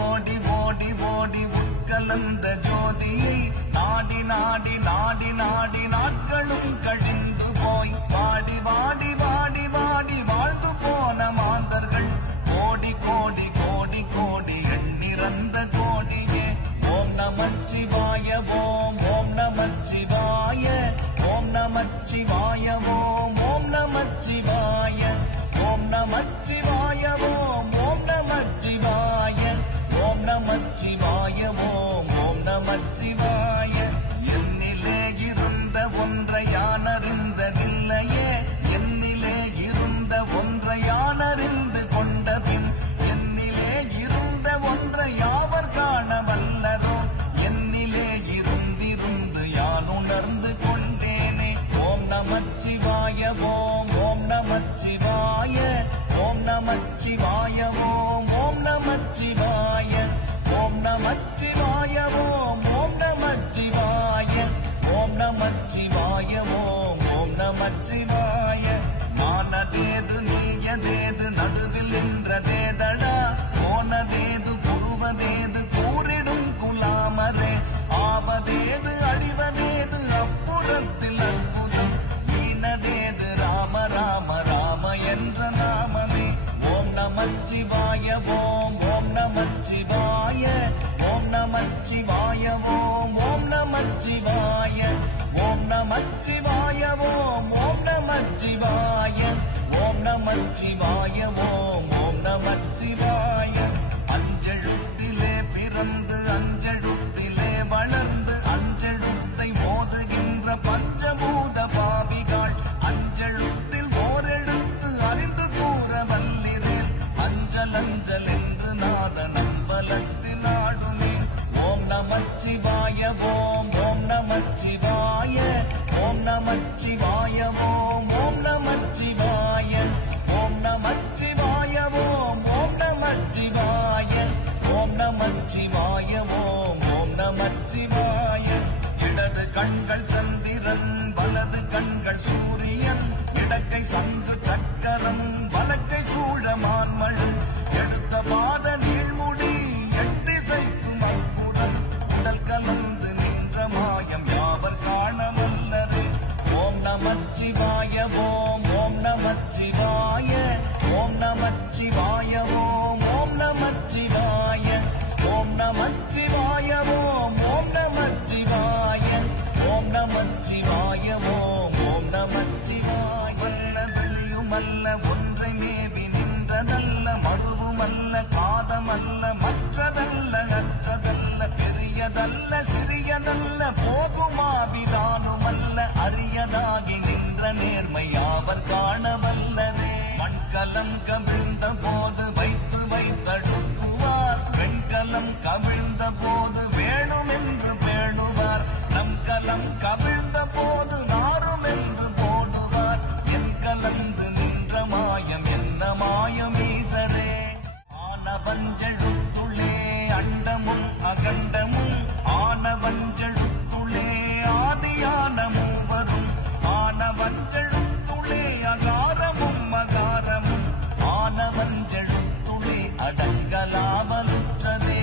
ஓடி ஓடி ஓடி உட்கலந்த ஜோதியை நாடி நாடி நாடி நாடி நாட்களும் கழிந்து போய் வாடி வாடி வாடி வாடி வாழ்ந்து போன மாந்தர்கள் கோடி கோடி கோடி கோடி எண்ணிறந்த கோடியே ஓம் நமச்சிவாய ஓம் ஓம் நமச்சிவாய ஓம் நமச்சிவாய ஓம் ஓம் நமச்சிவாய ஓம் நமச்சிவாய ஓம் ஓம் நமச்சிவாய ஓம் நமச்சிவாய ஓம் ஓம் நமச்சிவாய என்னிலே இருந்த ஒன்றை யானறிந்ததில்லையே என்னிலே இருந்த ஒன்றை யானறிந்து கொண்ட பின் என்னிலே இருந்த ஒன்றை யாவர் காண வல்லரோ என்னிலே இருந்திருந்து யான் உணர்ந்து கொண்டேனே ஓம் நமச்சிவாய ஓம் ஓம் நமச்சிவாய ஓம் நமச்சிவாய ஓம் ஓம் நமச்சிவாய ஓம் நமச்சிவாய ஓம் ஓம் நமச்சிவாய ஓம் நமச்சிவாய ஓம் ஓம் நமச்சிவாய மானதேது நீயதேது நடுவில் நின்றதேதடா போனதேது புருவதேது கூறிடும் குலாமரே ஆவதேது அடிவதேது அப்புறத்தில் அற்புதம் ஈனதேது ராம ராம ராம என்ற நாமமே ஓம் நமச்சிவாய ஓம் ஓம் நமச்சிவாய ஓம் நமச்சிவாய ஓம் ஓம் நமச்சிவாய ஓம் நமச்சிவாய ஓம் ஓம் நமச்சிவாய ஓம் நமச்சிவாய ஓம் ஓம் நமச்சிவாய அஞ்செழுத்திலே பிறந்து அஞ்செழுத்திலே வளர்ந்து அஞ்செழுத்தை மோதுகின்ற பஞ்சபூத பாவிகள் அஞ்செழுத்தில் ஓரெழுத்து அறிந்து கூற வல்லிரேல் அஞ்சல் அஞ்சல் என்று நாத நம்பலத்தின் ஆடுமே ஓம் நமச்சிவாய ஓம் ஓம் நமச்சிவாய ஓம் நமச்சிவாய ஓம் ஓம் நமச்சிவாய ஓம் நமச்சிவாய ஓம் ஓம் நமச்சிவாய ஓம் நமச்சிவாய ஓம் ஓம் நமச்சிவாய இடது கண்கள் சந்திரன் வலது கண்கள் சூரியன் இடக்கை சங்கு சக்கரம் வலக்கை சூழமான்மள் எடுத்த பாத நீழ்முடி எட்டிசைக்கும் அற்புதம் உடல் கலந்து நின்ற மாயம் யாவர் காணவல்லரே ஓம் நமச்சிவாய ஓம் ஓம் நமச்சிவாய ஓம் நமச்சிவாய ஓம் ஓம் நமச்சிவாய ஓம் நமச்சிவாய ஓம் ஓம் நமச்சிவாய ஓம் நமச்சிவாய ஓம் ஓம் நமச்சிவாய வல்ல வெளியுமல்ல ஒன்றை மேவி நின்றதல்ல மறுவுமல்ல காதமல்ல மற்றதல்ல அற்றதல்ல பெரியதல்ல சிறியதல்ல போகுமாபிதானுமல்ல அரியதாகி நின்ற நேர்மை யாவர் காணவல்லரே மண்கலம் கவிழ்ந்த போது வைத்து வைத்தடுக்குவார் வெண்கலம் கவிழ்ந்த போது வேணும் என்று பேணுவார் நம் கலம் கவிழ்ந்த போது நாரும் என்று போடுவார் என் கலந்து நின்ற மாயம் என்ன மாயம் ஈசரே ஆனவஞ்செழுத்துளே அண்டமும் அகண்டமும் ஆனவஞ்செழுத்துளே ஆதியான மூவரும் ஆனவஞ்செழுத்துளே அகாரமும் மகாரமும் ஆனவஞ்செழுத்துளே அடங்கலாமலுற்றதே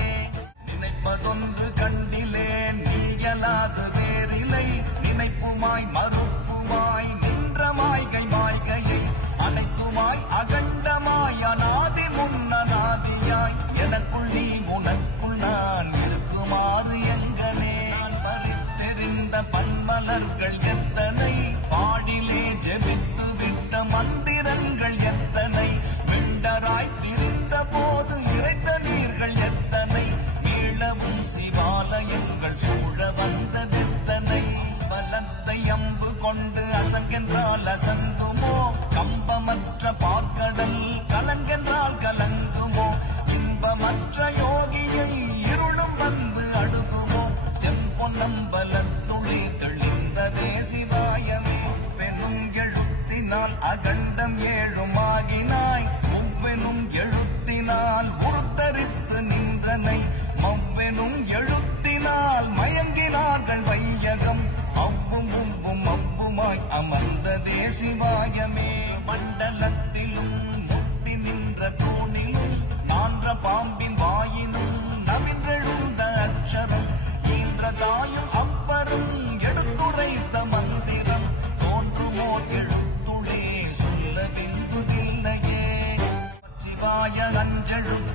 நினைப்பதொன்று கண்டிலே நீயலாது வேறிலை நினைப்புமாய் மறுப்புமாய் நின்ற மாய்கை மாய்கையை அனைத்துமாய் அகண்டமாய் அநாதி முன்னநாதியாய் எனக்குள் நீ உனக்குள் நான் இருக்குமாறு எங்கனே நான் பறித்தெறிந்த பன்மலர்கள் எத்தனை பாடிலே ஜெபித்து விட்ட மந்திரங்கள் எத்தனை விண்டராய் திரிந்த போது இறைத்த நீர்கள் எத்தனை மீளவும் சிவாலயங்கள் சூழ வந்ததெத்தனை பலத்தை அம்பு கொண்டு அசங்கென்றால் அசங்குமோ கம்பமற்ற பார்க்கடல் கலங்கென்றால் கலங்குமோ இன்பமற்ற யோகியை இருளும் வந்து அழுகுமோ செம்பொன்னம்பலத்துளி தெளிந்ததே சிவாயமே பெண்ணும் எழுத்தினால் அகண்டம் ஏழுமாகினாய் ஒவ்வெனும் எழுத்தினால் உருத்தரித்து நின்றனை மவ்வெனும் எழுத்தினால் மயங்கினார்கள் வையகம் அவ்வும் உவ்வும் அவ்வுமாய் அமர்ந்ததே சிவாயமே மண்டலத்திலும் முட்டி நின்ற தூணிலும் நான்ற பாம்பின் வாயினும்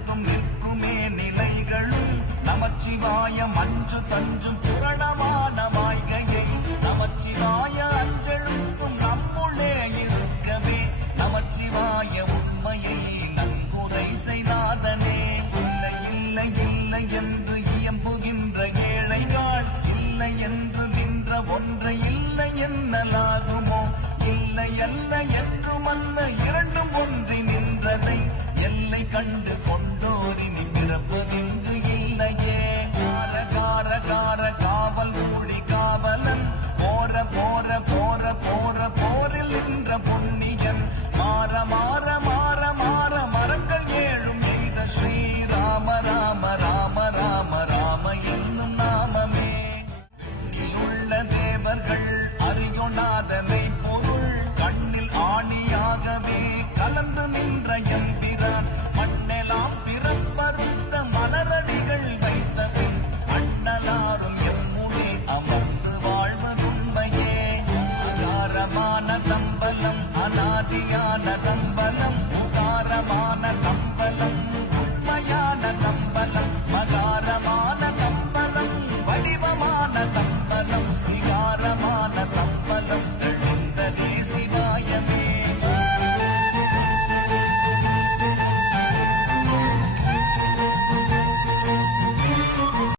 அஞ்செழுத்தும் நிற்குமே நிலைகளும் நமச்சிவாய மஞ்சு தஞ்சும் புரணமான மாய்கையை நமச்சிவாய அஞ்செழுத்தும் நம்முள்ளே இருக்கவே நமச்சிவாய உண்மையை நன்குரை செய்நாதனே. இல்லை இல்லை இல்லை என்று இயம்புகின்ற ஏழைகள் இல்லை என்று நின்ற ஒன்றை இல்லை என்னலாகுமோ? இல்லை அல்ல என்றுமல்ல இரண்டும் ஒன்றி நின்றதை எல்லை கண்டு கொண்டோரினி பிறப்பதிங்கு இல்லையே. கார கார கார காவல் ஊழி காவலன் போர போர போர போர போரில் நின்ற புண்ணியன் மாற மாற மாற மாற மரங்கள் ஏழும் எய்த ஸ்ரீராம ராம ராம ராம ராம என்னும் நாமமே. உள்ள தேவர்கள் அறியொணாதனை பொருள் கண்ணில் ஆணியாகவே கலந்து நின்ற எம்பிரான் மண்ணெலாம் பிறப்பறுத்த மலரடிகள் வைத்த பின் அண்ணலாரும் எம்முளே அமர்ந்து வாழ்வதுண்மையே. ஆகாரமான தம்பலம் அநாதியான தம்பலம் உகாரமான தம்பலம் உண்மையான தம்பலம் மகாரமான தம்பலம் வடிவமான தம்பலம் சிகாரமான